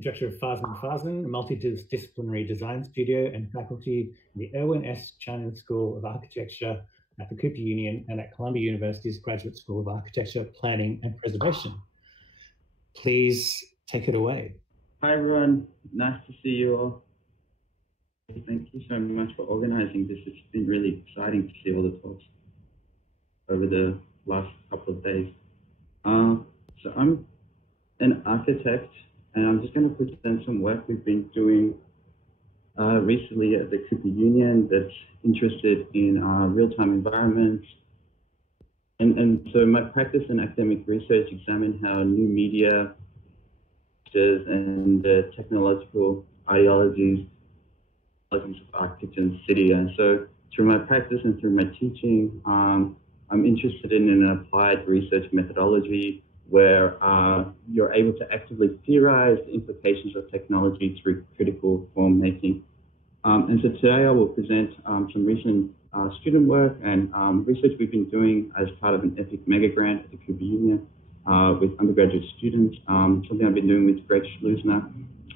Director of Farzin Lotfijam, a multidisciplinary design studio and faculty in the Erwin S. Chan School of Architecture at the Cooper Union and at Columbia University's Graduate School of Architecture, Planning and Preservation. Please take it away. Hi everyone, nice to see you all. Thank you so much for organizing this. It's been really exciting to see all the talks over the last couple of days. So I'm an architect, and I'm just going to present some work we've been doing recently at the Cooper Union that's interested in real-time environments. And so my practice and academic research examine how new media and the technological ideologies of architecture and city. And so through my practice and through my teaching, I'm interested in an applied research methodology where you're able to actively theorize the implications of technology through critical form making. And so today I will present some recent student work and research we've been doing as part of an EPIC mega grant at the Cooper Union with undergraduate students. Something I've been doing with Greg Schlusner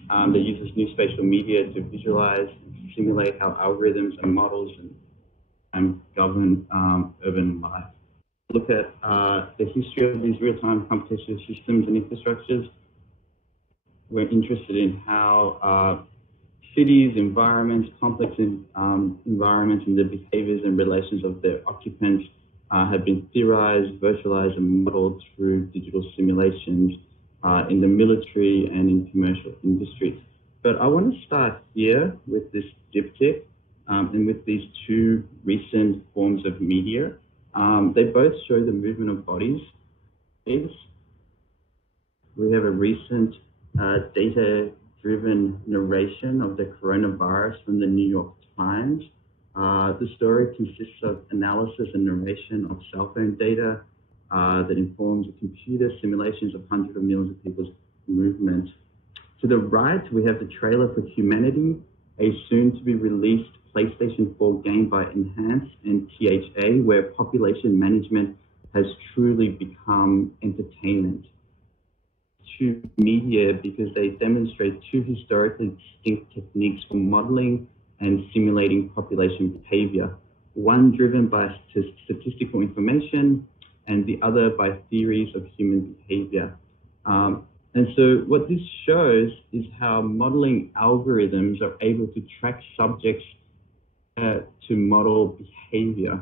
that uses new spatial media to visualize and simulate how algorithms and models and govern urban life. Look at the history of these real-time computational systems and infrastructures. We're interested in how cities, environments, complex environments, and the behaviors and relations of their occupants have been theorized, virtualized, and modeled through digital simulations in the military and in commercial industries. But I want to start here with this diptych and with these two recent forms of media. They both show the movement of bodies. We have a recent data-driven narration of the coronavirus from the New York Times. The story consists of analysis and narration of cell phone data that informs computer simulations of hundreds of millions of people's movement. To the right, we have the trailer for Humanity, a soon-to-be-released PlayStation 4 game by Enhance and THA, where population management has truly become entertainment. Two media because they demonstrate two historically distinct techniques for modeling and simulating population behavior, one driven by statistical information and the other by theories of human behavior. And so what this shows is how modeling algorithms are able to track subjects to model behavior,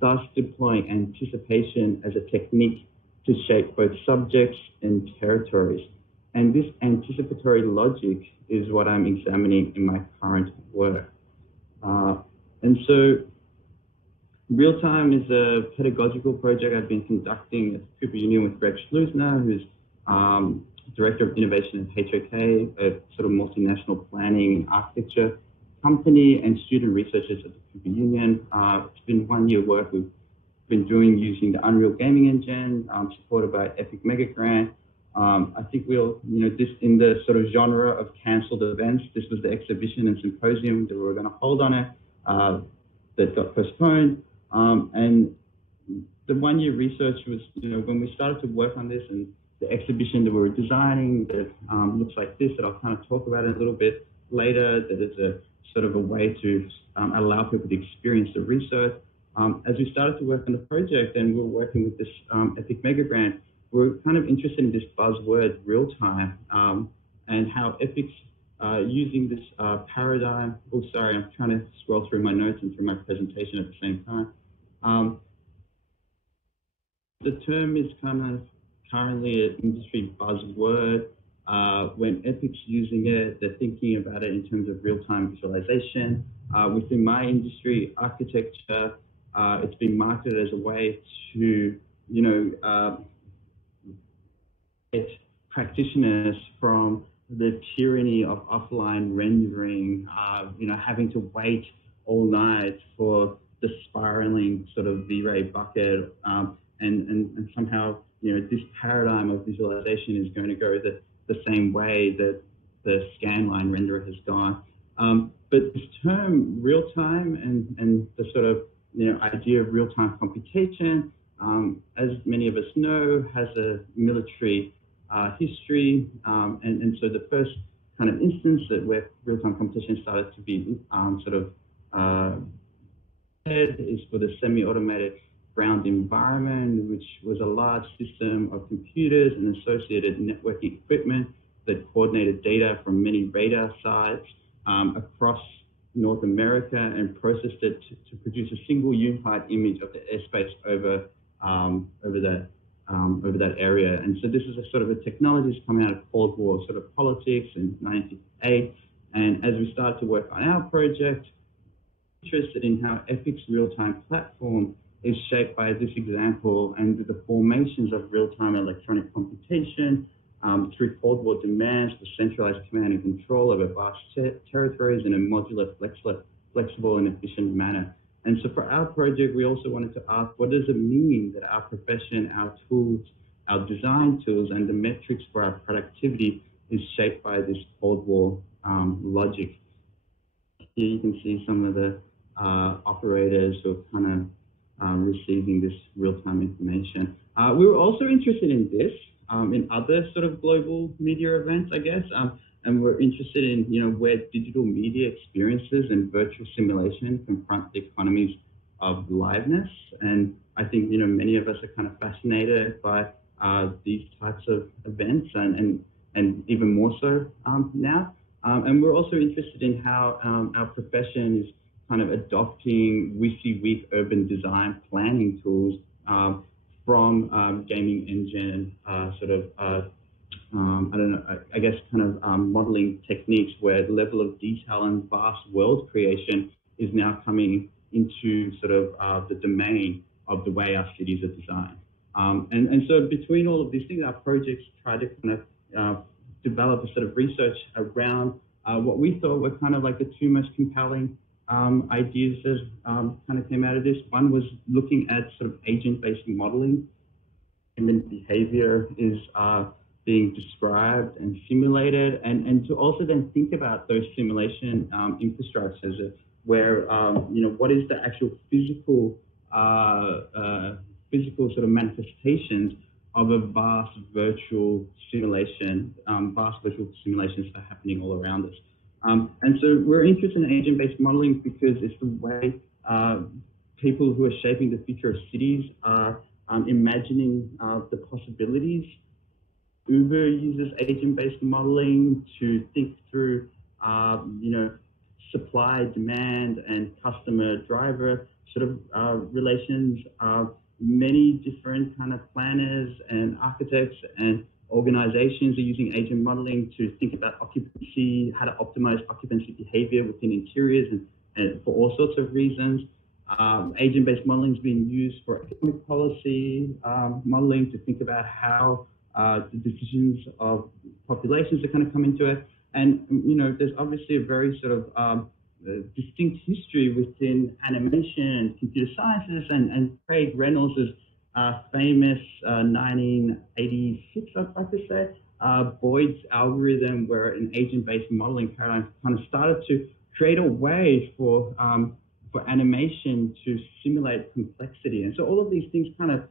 thus deploying anticipation as a technique to shape both subjects and territories. And this anticipatory logic is what I'm examining in my current work. And so Realtime is a pedagogical project I've been conducting at the Cooper Union with Greg Schlusner, who's Director of Innovation at HOK, a sort of multinational planning and architecture company, and student researchers at the Cooper Union. It's been 1 year work we've been doing using the Unreal Gaming Engine, supported by EPIC Mega Grant. I think we'll, this in the sort of genre of cancelled events, this was the exhibition and symposium that we were going to hold on it that got postponed. And the 1 year research was, when we started to work on this, and the exhibition that we were designing that looks like this, that I'll kind of talk about it a little bit later, that is a sort of a way to allow people to experience the research. As we started to work on the project and we were working with this EPIC Mega Grant, we were kind of interested in this buzzword real time and how EPIC's using this paradigm. Oh, sorry, I'm trying to scroll through my notes and through my presentation at the same time. The term is kind of currently an industry buzzword. When EPIC's using it, they're thinking about it in terms of real-time visualization. Within my industry, architecture, it's been marketed as a way to, get practitioners from the tyranny of offline rendering, having to wait all night for the spiraling sort of V-Ray bucket, and somehow, this paradigm of visualization is going to go the same way that the scanline renderer has gone. But this term real-time and the sort of idea of real-time computation, as many of us know, has a military history. And so the first kind of instance that where real-time competition started to be is for the semi-automated ground environment, which was a large system of computers and associated networking equipment that coordinated data from many radar sites across North America and processed it to produce a single unified image of the airspace over that area. And so this is a sort of a technology that's coming out of Cold War sort of politics in 1958. And as we started to work on our project, interested in how Epic's real-time platform is shaped by this example and the formations of real-time electronic computation through Cold War demands for centralized command and control over vast territories in a modular, flexible, and efficient manner. And so for our project, we also wanted to ask, what does it mean that our profession, our tools, our design tools, and the metrics for our productivity is shaped by this Cold War logic? Here you can see some of the operators who are kind of receiving this real-time information. We were also interested in this, in other sort of global media events, I guess, and we're interested in, where digital media experiences and virtual simulation confront the economies of liveness. And I think, many of us are kind of fascinated by these types of events and even more so now. And we're also interested in how our profession is kind of adopting WYSIWYG urban design planning tools from gaming engine I guess kind of modeling techniques where the level of detail and vast world creation is now coming into sort of the domain of the way our cities are designed. And so between all of these things, our projects try to kind of develop a sort of research around what we thought were kind of like the two most compelling ideas that kind of came out of this. One was looking at sort of agent-based modeling. Human behavior is being described and simulated, and to also then think about those simulation infrastructures where, what is the actual physical sort of manifestations of a vast virtual simulation, vast virtual simulations that are happening all around us. And so we're interested in agent-based modeling because it's the way people who are shaping the future of cities are imagining the possibilities. Uber uses agent-based modeling to think through, supply, demand, and customer-driver sort of relations. Many different kind of planners and architects and organizations are using agent modeling to think about occupancy, how to optimize occupancy behavior within interiors and for all sorts of reasons. Agent-based modeling is being used for economic policy modeling to think about how the decisions of populations are kind of come into it. And, there's obviously a very sort of distinct history within animation, computer sciences, and Craig Reynolds' famous 1986, I'd like to say, Boyd's algorithm, where an agent-based modeling paradigm kind of started to create a way for animation to simulate complexity. And so all of these things kind of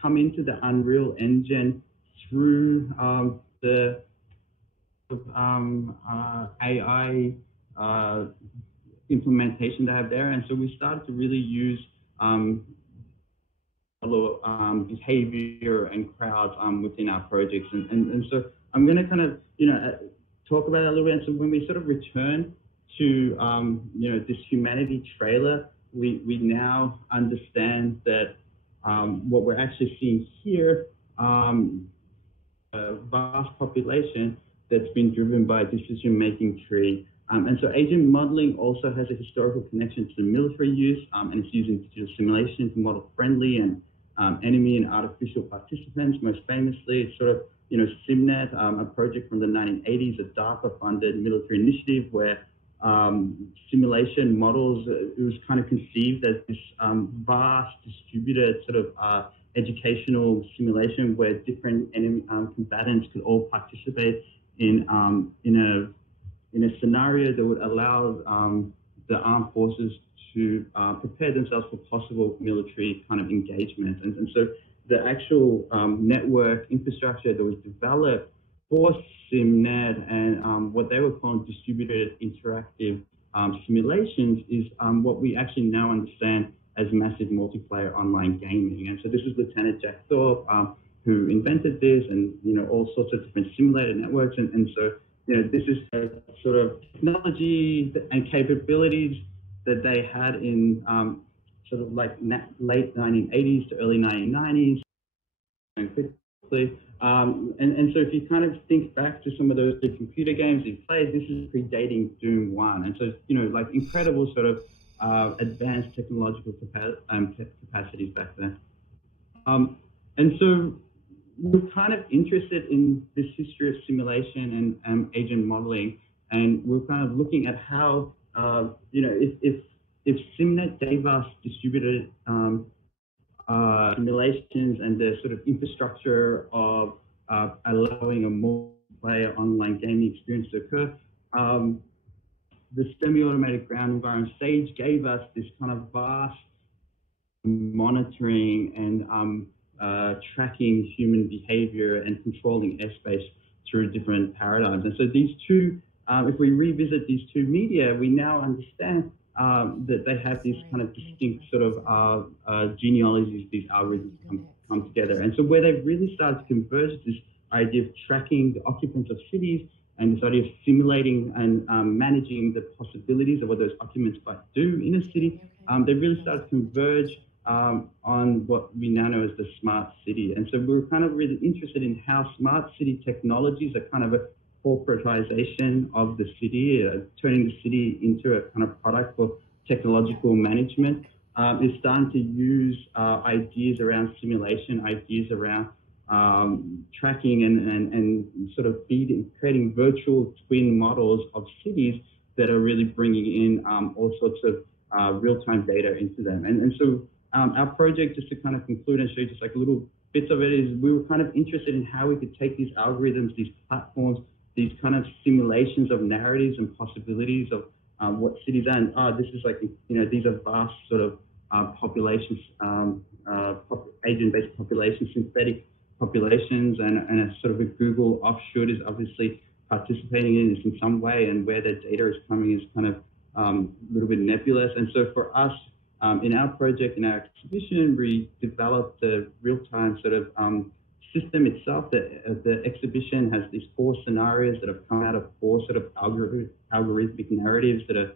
come into the Unreal Engine through the AI implementation they have there. And so we started to really use behavior and crowds within our projects. And so I'm going to kind of, talk about that a little bit. And so when we sort of return to, this humanity trailer, we now understand that what we're actually seeing here, a vast population that's been driven by a decision-making tree. And so agent modeling also has a historical connection to military use, and it's using digital simulation to model friendly and enemy and artificial participants. Most famously, it's sort of, SimNet, a project from the 1980s, a DARPA-funded military initiative where simulation models, it was kind of conceived as this vast distributed sort of educational simulation where different enemy combatants could all participate in a scenario that would allow the armed forces to prepare themselves for possible military kind of engagement. And so the actual network infrastructure that was developed for SimNet and what they were calling distributed interactive simulations is what we actually now understand as massive multiplayer online gaming. And so this is Lieutenant Jack Thorpe, who invented this, and all sorts of different simulated networks. And so this is a sort of technology and capabilities that they had in sort of like late 1980s to early 1990s, and quickly. And so if you kind of think back to some of those computer games you've played, this is predating Doom 1. And so, like incredible sort of advanced technological capacities back then. And so we're kind of interested in this history of simulation and agent modeling, and we're kind of looking at how, if SimNet gave us distributed simulations and the sort of infrastructure of allowing a multiplayer online gaming experience to occur, the semi-automated ground environment SAGE gave us this kind of vast monitoring and tracking human behavior and controlling airspace through different paradigms. And so these two, if we revisit these two media, we now understand that they have these kind of distinct sort of genealogies, these algorithms come together. And so where they've really started to converge is this idea of tracking the occupants of cities and this idea of simulating and managing the possibilities of what those occupants might do in a city, they really started to converge on what we now know as the smart city. And so we're kind of really interested in how smart city technologies are kind of a corporatization of the city, turning the city into a kind of product for technological management, is starting to use ideas around simulation, ideas around tracking and sort of creating virtual twin models of cities that are really bringing in all sorts of real-time data into them. And so our project, just to kind of conclude and show you just like little bits of it, is we were kind of interested in how we could take these algorithms, these platforms, these kind of simulations of narratives and possibilities of what cities are. And this is like, these are vast sort of populations, agent-based populations, synthetic populations, and a sort of a Google offshoot is obviously participating in this in some way, and where their data is coming is kind of a little bit nebulous. And so for us, in our project, in our exhibition, we developed the real-time sort of system itself. The exhibition has these 4 scenarios that have come out of 4 sort of algorithmic narratives that are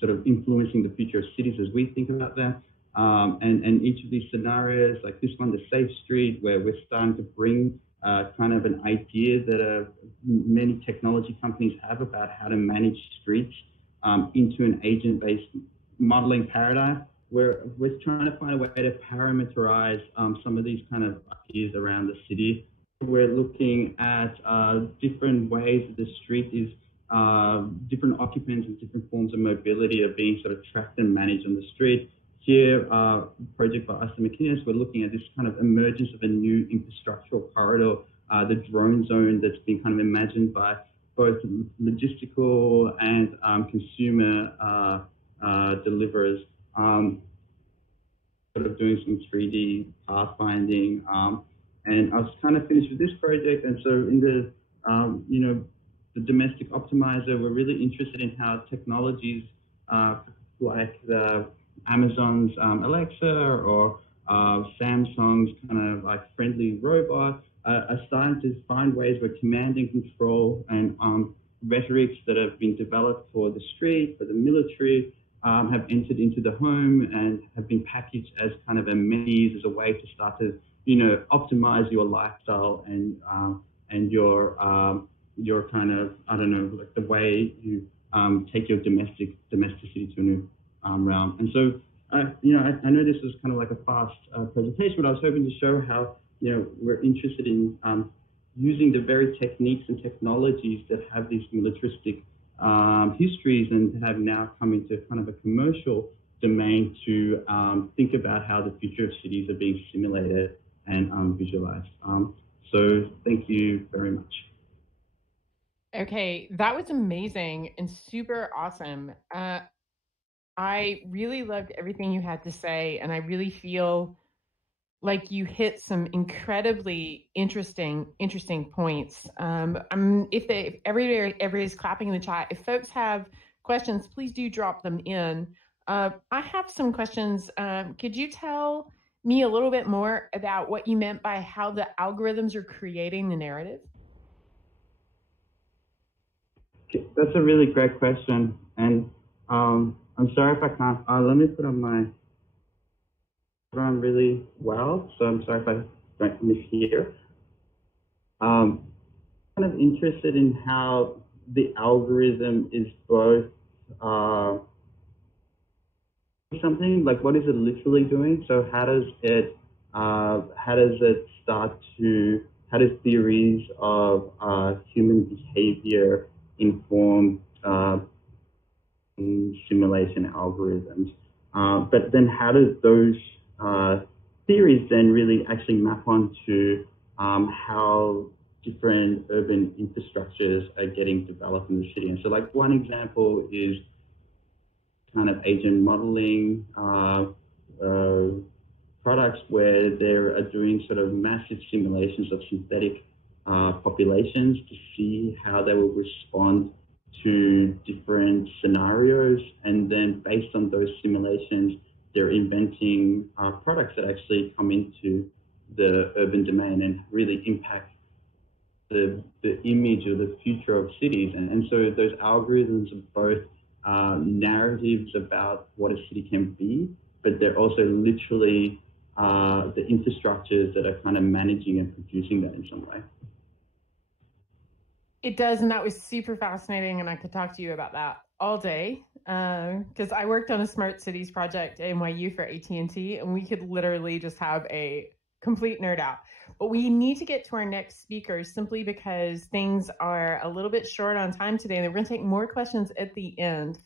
sort of influencing the future of cities as we think about them. And each of these scenarios, like this one, the Safe Street, where we're starting to bring kind of an idea that many technology companies have about how to manage streets into an agent-based modeling paradigm, where we're trying to find a way to parameterize some of these kind of ideas around the city. We're looking at different ways that the street is, different occupants and different forms of mobility are being sort of tracked and managed on the street. Here, project by Austin McInnes, we're looking at this kind of emergence of a new infrastructural corridor, the drone zone that's been kind of imagined by both logistical and consumer deliverers, sort of doing some 3D pathfinding. And I was kind of finished with this project. And so in the domestic optimizer, we're really interested in how technologies like the Amazon's Alexa or Samsung's kind of like friendly robot are starting to find ways where command and control and rhetorics that have been developed for the street, for the military, have entered into the home and have been packaged as kind of amenities, as a way to start to, optimize your lifestyle and your kind of, I don't know, like the way you take your domesticity to a new realm. And so, I know this was kind of like a fast presentation, but I was hoping to show how, we're interested in using the very techniques and technologies that have these militaristic histories and have now come into kind of a commercial domain to think about how the future of cities are being simulated and visualized. So thank you very much. Okay, that was amazing and super awesome. I really loved everything you had to say, and I really feel like you hit some incredibly interesting points. If everybody's clapping in the chat, if folks have questions, please do drop them in. I have some questions. Could you tell me a little bit more about what you meant by how the algorithms are creating the narrative? That's a really great question, and I'm sorry if I can't. Let me put on my background really well, so I'm sorry if I don't mishear. Kind of interested in how the algorithm is both something like what is it literally doing? So how does it start to, how does theories of human behavior inform simulation algorithms? But then how does those theories then really actually map onto how different urban infrastructures are getting developed in the city? And so like one example is kind of agent modeling products where they are doing sort of massive simulations of synthetic populations to see how they will respond to different scenarios. And then based on those simulations, they're inventing products that actually come into the urban domain and really impact the image or the future of cities. And so those algorithms are both narratives about what a city can be, but they're also literally the infrastructures that are kind of managing and producing that in some way. It does, and that was super fascinating, and I could talk to you about that all day because I worked on a smart cities project at NYU for AT&T, and we could literally just have a complete nerd out. But we need to get to our next speakers simply because things are a little bit short on time today, and we're going to take more questions at the end.